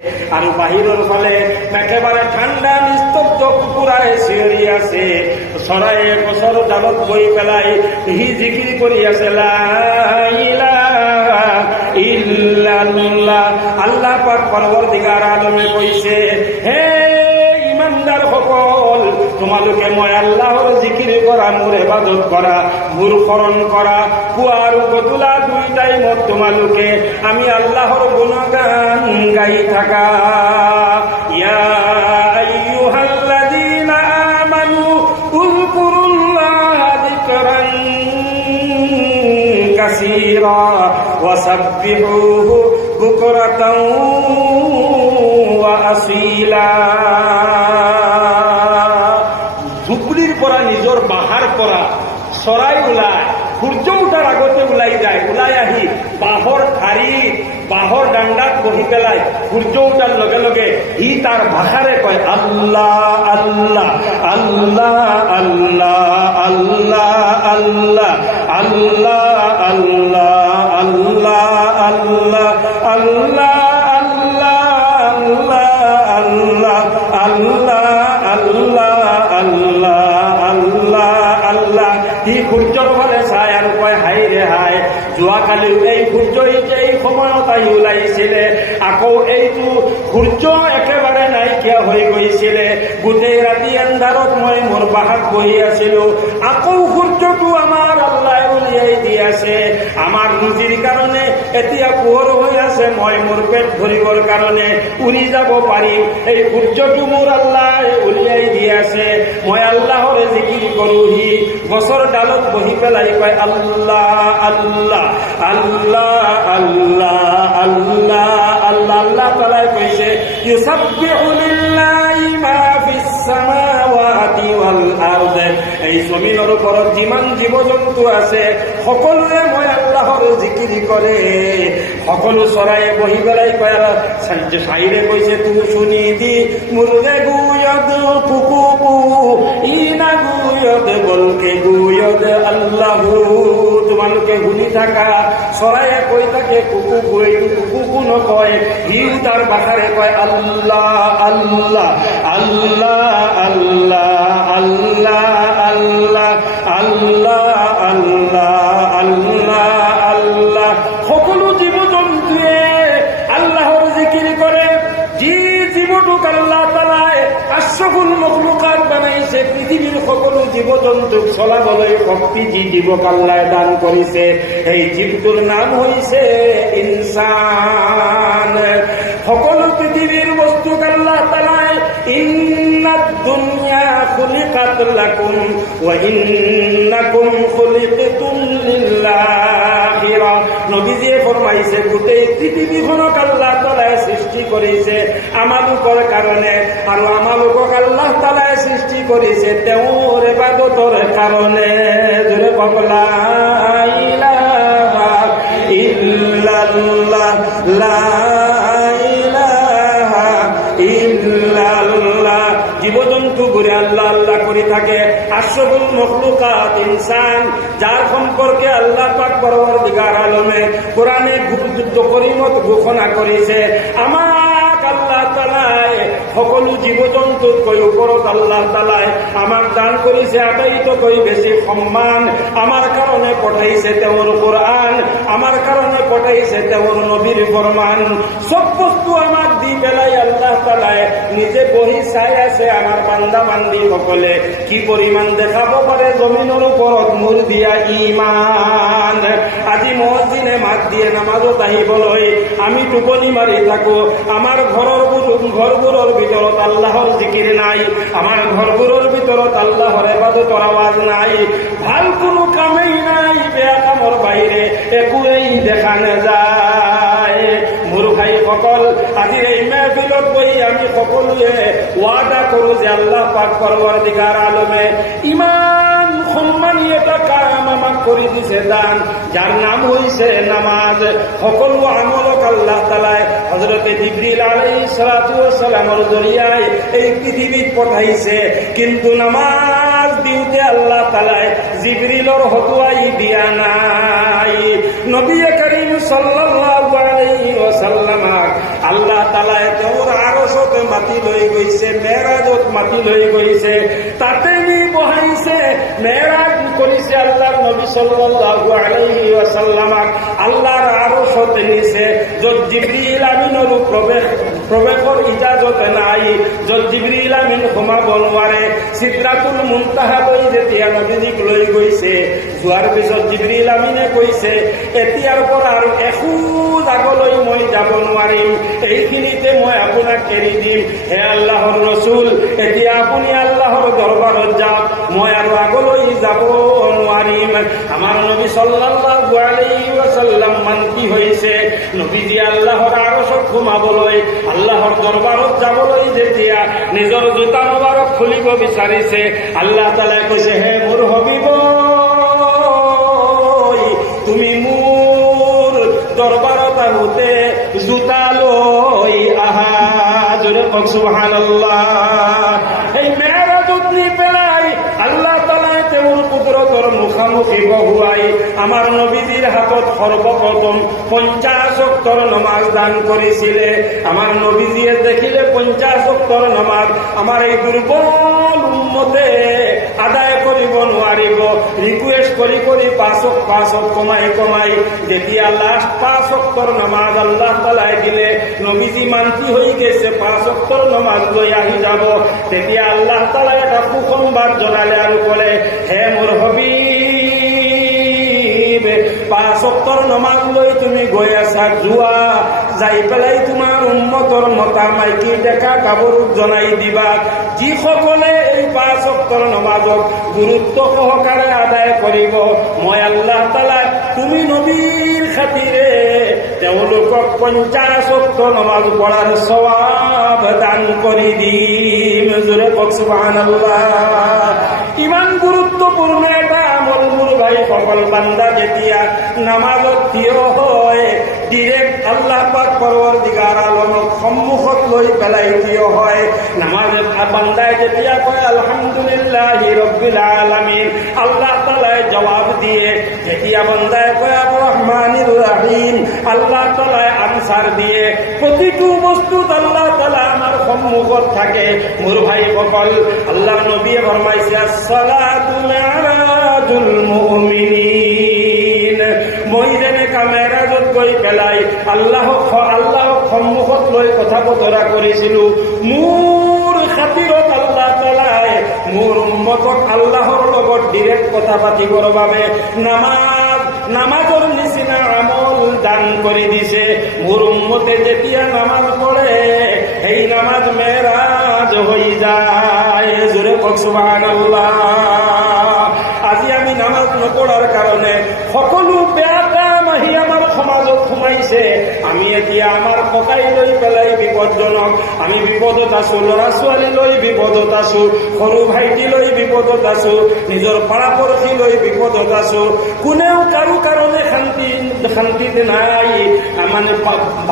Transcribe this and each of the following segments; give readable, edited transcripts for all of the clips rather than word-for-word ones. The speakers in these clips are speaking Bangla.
আর বাহিরের ফলে একেবারে ঠান্ডা নিস্তব্ধ কুকুরায় শিহরি আছে, ছড়ায় বছর জালত বই পেলাই হি জিকির করিয়াছে লা ইলাহা ইল্লাল্লাহ। আল্লাহ পাক পরবর্তীকার আলমে কইছে, হে ইমানদার সকল, তোমালোকে মই আল্লাহর জিকির করা, মোর ইবাদত করা, মোর স্মরণ করা, কুয়ার গদুলা দুই টাইমত তোমালোকে আমি আল্লাহর গুণগান গাই থাকা। ইয়া আইয়ুহাল্লাযীনা আমানু উযকুরুল্লাহা যিকরান কাসীরা ওয়াসাব্বিহুহু বুকরাতাও ওয়া আসীলা। ঝুপড়ির পরা নিজর বাহার পরা সরাই ওলায়, সূর্য উঠার আগতে ওলাই যায়, ওলাই আহি বাহর ঠারি বাহর ডান্ডাত বহি পেলাই সূর্য উঠার লগে লগে ই তার ভাষারে কয় আল্লাহ আল্লাহ আল্লাহ আল্লাহ আল্লাহ আল্লাহ আল্লাহ আল্লাহ আল্লাহ আল্লাহ আল্লাহ সূর্যর ফলে চাই আর কয় হাই রে হাই, যোৱাকালি এই সূৰ্য এই সময়ত আহি ওলাইছিলে, আকৌ এইটো সূৰ্য একেবাৰে নাইকিয়া হৈ গৈছিলে, গোটেই ৰাতি এন্ধাৰত মই মোৰ বাহাত বহি আছিলো, আকৌ সূৰ্যটো আমাৰ আল্লাহ উলিয়াই দি আছে আমাৰ ৰুজিৰ কাৰণে। এতিয়া পোহৰ হৈ আছে, মই মোৰ পেট ভৰিবৰ কাৰণে উৰি যাব পাৰিম, এই সূৰ্যটো মোৰ আল্লাহ উলিয়াই দি আছে, মই আল্লাহৰ জিকিৰ কৰোহি। গছৰ ডালত বহি পেলাই কয় আল্লাহ আল্লাহ আল্লাহ আল্লাহ আল্লাহ আল্লাহ। আল্লাহ তাআলাই কৈছে ইউসাব্বিহু লিল্লাহি মা ফিস সামাওয়াতি ওয়াল আরদ, এই জমিনৰ ওপৰত যিমান জীৱ জন্তু আছে সকলোৱে মই আল্লাহৰ জিকিৰ কৰে। সকলো চৰায়ে বহি পেলাই কয়, চাইৰে কৈছে তু শুনি দি মুৰ্গে গুয়দ কুকু ইনা গুয়দ বলকে গুয়দ আল্লাহু। তোমালোকে শুনি থাকা, চৰায়ে কৈ থাকে কুকু গৈ, কুকু নকয়, হিউ তাৰ ভাষাৰে কয় আল্লাহ আল্লাহ আল্লাহ আল্লাহ আল্লাহ আল্লাহ আল্লাহ আল্লাহ আল্লাহ আল্লাহ। সকলো জীৱ জন্তুৱে আল্লাহৰ জিকিৰ কৰে। যি জীৱটোক আল্লাহ তাআলাই আশৰাফুল মখলুকাত বানাইছে, পৃথিৱীৰ সকলো জীৱ জন্তুক চলাবলৈ শক্তি যি জীৱক আল্লাহ দান কৰিছে, এই জীৱটোৰ নাম হৈছে ইনসান। সকলো পৃথিৱীৰ বস্তুক আল্লাহ তাআলাই ইন্নাদ দুনিয়া খুলিকাত লাকুম ওয়া ইন্নাকুম খুলিকতুম লিল্লাহিরা। নবীজিয়ে ফরমাইছে গোটেই পৃথিৱীখনক আল্লাহ তাআলাই সৃষ্টি কৰিছে আমালোকৰ কাৰণে, আৰু আমালোকক আল্লাহ তাআলাই সৃষ্টি কৰিছে তেওঁৰ ইবাদতৰ কাৰণে। জোৰে কওক লা ইলাহা ইল্লাল্লাহ লা ইলাহা ইল্লাল্লাহ। জীৱ জন্তু ঘুরে আল্লাহ আল্লাহ করে থাকে। আশরাফুল মখলুকাত ইনসান, যার সম্পর্কে আল্লাহ পাক পরওয়ারদিগার আলমে কোরআনে যুদ্ধ করিমত ঘোষণা করেছে, আমাক আল্লাহ তাআলাই সকলো জীৱ জন্তুতকৈ ওপৰত আল্লাহ তাআলাই আমাক দান কৰিছে আটাইতকৈ বেছি সম্মান। আমাৰ কাৰণে পঠাইছে তেওঁৰ কোরআন, আমাৰ কাৰণে পঠাইছে তেওঁৰ নবীৰ ফরমান। সব বস্তু আমাক দি পেলাই আল্লাহ তাআলাই নিজে বহি চাই আছে আমাৰ বান্দা বান্দি সকলে কি পৰিমাণ দেখাব পাৰে জমিনৰ ওপৰত মোৰ দিয়া ইমান। আজি মসজিদে মাত দিয়ে নামাজত আহিবলৈ আমি টোপনি মাৰি থাকো, আমাৰ ঘৰবোৰৰ ভিতৰত আল্লাহৰ জিকিৰ নাই, আমাৰ ঘৰবোৰৰ ভিতৰত আল্লাহৰ ইবাদতৰ আৱাজ নাই, ভাল কোনো কামেই নাই, বেয়া কামৰ বাহিৰে একোৱেই দেখা নাযায়। মোৰ ভাইসকল, আজি এই মেহফিলত বহি আমি সকলোৱে ওয়াদা কৰো যে আল্লাহ পাক পরওয়ারদিগার আলমে ইমান সম্মানী এটা কাম আমাক কৰি দিছে দান, যার নাম হইছে নামাজ। সকলো আমলক আল্লাহ তাআলাই হযরতে জিবরিল আলাইহিস সালাতু ওয়াস সালামের জরিয়ায় এই পৃথিবীত পঠাইছে, কিন্তু নামাজ দিওতে আল্লাহ তাআলায় জিবরিলর হতুয়াই দিয়া নাই। নবী করিম সাল্লাল্লাহু আলাইহি ওয়াসাল্লাম আল্লাহ তাআলায় তোর আরশত মাটি লই গইছে, মেরাজত মাটি লই গইছে, তাতে নি বহাইছে, মেরাজ করিছে আল্লাহর নবী সাল্লাল্লাহু আলাইহি ওয়াসাল্লাম আল্লাহর আরশত নিছে, যত জিবরিল আমিনের প্রবেশর ইজাজত নাই, যত জিবরিল আমিন ক্ষমা বলওয়ারে সিদরাতুল মুনতাহা লই যেতিয়া নবীজিক লৈ গৈছে, যোৱাৰ পিছত জিবরিল আমিনে কৈছে এতিয়াৰ পৰা আৰু এখোজ আগলৈ মই যাব নোৱাৰিম, এইখিনিতে মই আপোনাক এৰি দিম। হে আল্লাহৰ ৰসুল, এতিয়া আপুনি আল্লাহৰ দৰবাৰত যাওক, মই আৰু আগলৈ যাব নোৱাৰিম। আমাৰ নবী সাল্লাল্লাহু আলাইহি ওয়াসাল্লাম মান কি হৈছে, নবীজি আল্লাহৰ আৰশত ঘুমাবলৈ, আল্লাহৰ দৰবাৰত যাবলৈ যেতিয়া নিজৰ জোতা মোবাৰক খুলিব বিচাৰিছে, আল্লাহ তাআলাই কৈছে হে মোৰ হবিব, তুমি মোৰ দৰবাৰত আহোঁতে জোতা লৈ আহা। জোৰে কওক সুবহানাল্লাহ। এই মেৰাজত নি পেলাই আল্লাহ তাআলাই তেওঁৰ কুদৰতৰ মুখামুখি বহুৱাই আমাৰ নবীজিৰ হাতত সৰ্বপ্ৰথম 50 ওয়াক্তৰ নমাজ দান কৰিছিলে। আমাৰ নবীজিয়ে দেখিলে 50 ওয়াক্তৰ নমাজ আমাৰ এই দুৰ্বল উম্মতে আদায় কৰিব নোৱাৰিব, রিকুয়েস্ট কৰি কৰি 5 কমাই যেতিয়া লাস্ট 5 ওয়াক্তৰ নমাজ আল্লাহ তাআলাই দিলে, নবীজি মান্তি হৈ গেছে 5 ওয়াক্তৰ নমাজ লৈ আহি যাব, তেতিয়া আল্লাহ তাআলাই এটা সুসংবাদ জনালে আৰু ক'লে হে মোৰ হবিব, 5 ওয়াক্তৰ নমাজ লৈ তুমি গৈ আছা, যোৱা, যাই পেলাই তোমাৰ উম্মতৰ মতা মাইকী ডেকা গাভৰুক জনাই দিবা, যিসকলে এই 5 ওয়াক্তৰ নমাজক গুৰুত্ব সহকাৰে আদায় কৰিব, মই আল্লাহ তাআলা তুমি নবীৰ খাতিৰে তেওঁলোকক 50 ওয়াক্তৰ নমাজ পঢ়াৰ সওয়াব দান কৰি দিম। জোৰে কওক সুবহানাল্লাহ। ইমান গুৰুত্বপূৰ্ণ এটা আমল মোৰ ভাই সকল, বান্দা যেতিয়া নামাজত থিয় হয়, ডিৰেক্ট আল্লাহ পাক পৰৱৰ্তীগাৰ আলমক সন্মুখত লৈ পেলাই থিয় হয়, নামাজত বান্দাই যেতিয়া কয় আলহামদুলিল্লাহি ৰাব্বিল আলামিন, আল্লাহ তাআলাই জবাব দিয়ে, যেতিয়া বান্দাই কয় আর রহমানির রহিম, আল্লাহ তাআলাই আনসার দিয়ে। প্রতিটো বস্তুত আল্লাহ তাআলা আমার সন্মুখত থাকে। মোৰ ভাই সকল, আল্লাহ নবীয়ে ফরমাইছে আসসালাতু মি'রাজুল মুমিনিন, মই যেনেকা মেৰাজত গৈ পেলাই আল্লাহ সন্মুখত লৈ কথা বতৰা কৰিছিলো, মোৰ খাতিৰত আল্লাহ তাআলাই মোৰ উম্মতক আল্লাহৰ লগত ডিৰেক্ট কথা পাতিবৰ বাবে নামাজৰ নিচিনা আমল দান কৰি দিছে। মোৰ উম্মতে যেতিয়া নামাজ পঢ়ে, সেই নামাজ মেৰাজ হৈ যায়। জোৰে কওক সুবহানাল্লাহ। আজি আমি নামাজ নপঢ়াৰ কাৰণে সকলো বেয়া কাম আহি আমাৰ সমাজত সোমাইছে। আমি এতিয়া আমাৰ ককাই লৈ পেলাই বিপদজনক, আমি বিপদত আছো, ল'ৰা ছোৱালী লৈ বিপদত আছো, সৰু ভাইটি লৈ বিপদত আছো, নিজৰ পাৰাপৰশী লৈ বিপদত আছো। কোনেও কাৰো কাৰণে শান্তিতে নাই। মানে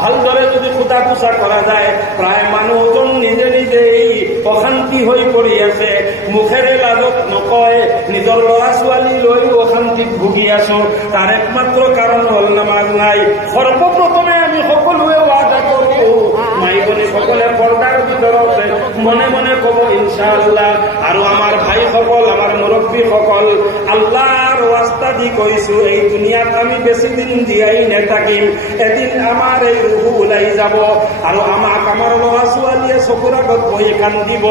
ভালদৰে যদি খুটা পোছা কৰা যায়, প্ৰায় মানুহজন নিজে নিজেই অশান্তি হৈ পৰি আছে, মুখেৰে লাজত নকয়, নিজৰ ল'ৰা ছোৱালী লৈ অশান্তিত ভুগি আছো। তাৰ একমাত্ৰ কাৰণ হ'ল নামাজ নাই। সৰ্বপ্ৰথমে আমি সকলোৱে ৱাদা কৰো, মাই ভনী সকলে পৰ্দাৰ ভিতৰত মনে মনে কব ইনশাআল্লাহ। আৰু আমাৰ ভাইসকল, আমাৰ মুৰব্বীসকল, আল্লাহৰ ৱাস্তা দি কৈছো, এই দুনিয়াত আমি বেছি দিন জীয়াই নেথাকিম। এদিন আমাৰ এই ৰূহ ওলাই যাব আৰু আমাক আমাৰ ল'ৰা ছোৱালীয়ে চকুৰ আগত বহি কান্দিব,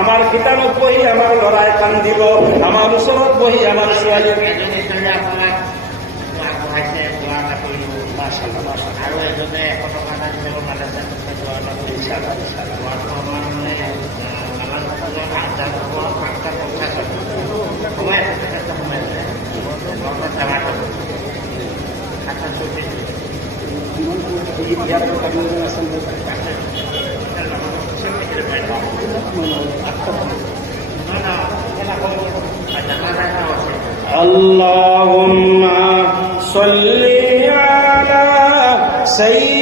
আমাৰ কিতাপত বহি আমাৰ ল'ৰাই কান্দিব, আমাৰ ওচৰত বহি আমাৰ ছোৱালীয়ে আৰু এজনে 100 টকা এটা দিব মাদ্ৰাছা اللهم صل على سيدنا